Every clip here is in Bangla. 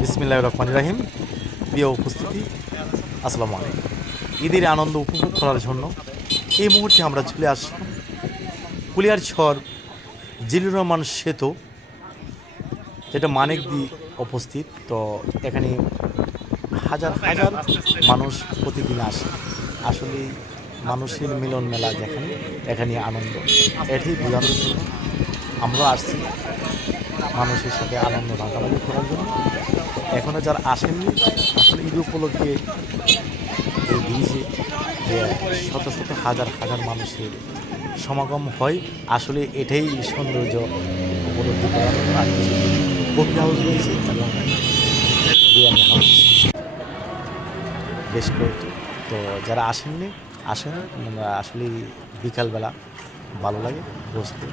বিসমিল্লাহ রহমান রাহিম। প্রিয় উপস্থিতি, আসসালামু আলাইকুম। ঈদের আনন্দ উপভোগ করার জন্য এই মুহূর্তে আমরা চলে আসলাম কুলিয়ারছর জিলুর রহমান সেতু, যেটা মানিক দি উপস্থিত। তো এখানে হাজার হাজার মানুষ প্রতিদিন আসে। আসলে মানুষের মিলন মেলা যেখানে, এখানে আনন্দ এটি বোঝানোর জন্য আমরা আসছি। মানুষের সাথে আনন্দ ভাগাভাগি করার জন্য। এখনও যারা আসেননি, আসলে ঈদ উপলক্ষে এই যে শত শত হাজার হাজার মানুষের সমাগম হয়, আসলে এটাই সৌন্দর্য উপলব্ধি করার আর কিছু কফি হাউস রয়েছে এবং বিরিয়ানি হাউস। বেশ কয়েকটি। তো যারা আসেননি, আসেন আসলে বিকালবেলা ভালো লাগে, বসতে।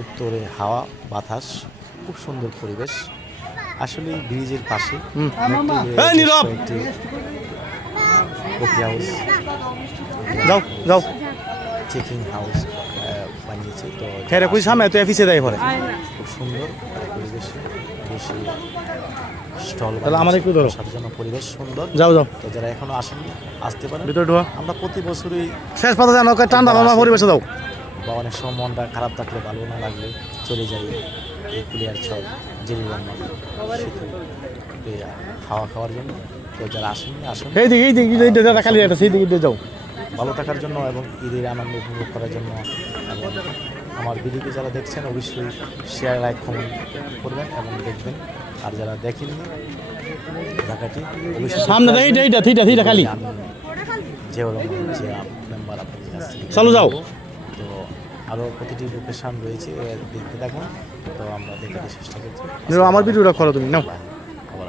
উত্তরে হাওয়া বাতাস খুব সুন্দর পরিবেশ। আসলে ব্রিজের পাশে একটি, কফি হাউস যাও যাও। চেকিং হাউস বানিয়েছে তো খেরে কই সামনে তুই অফিসে যাই পরে খুব সুন্দর পরিবেশে বেশি স্টল তাহলে আমার একটু ধরো। সাজানো পরিবেশ সুন্দর। যাও যাও। তো যারা এখনও আসেননি আসতে পারেন। ভিতরে ঢোয়া। আমরা প্রতি বছরই শেষ পাতা জানো টান পরিবেশে দাও। বা অনেক সময় মনটা খারাপ থাকলে ভালো না লাগলে চলে যাই। এই কুলিয়ার ছক জেলি রান্না। সেতু খাওয়া খাওয়ার জন্য। তো যারা আসেননি আসেন। এই দিকে এই দিকে খালি একটা সেই দিকে যাও। ভালো থাকার জন্য এবং ঈদের আনন্দ উপভোগ করার জন্য আমার ভিডিওকে যারা দেখছেন অবশ্যই শেয়ার লাইক কমেন্ট করবেন এবং দেখবেন। আর যারা দেখেননি ঢাকাটি অবশ্যই সামনে এইটা, এইটা, থিটা, থিটা খালি। জিয়াউর রহমান জিয়া মেম্বার থেকে চলো যাও। তো আরও প্রতিটি লোকেশন রয়েছে দেখতে থাকুন তো আমরা দেখাতে চেষ্টা করছি। আমার ভিডিওটা করো তুমি নাও। আবার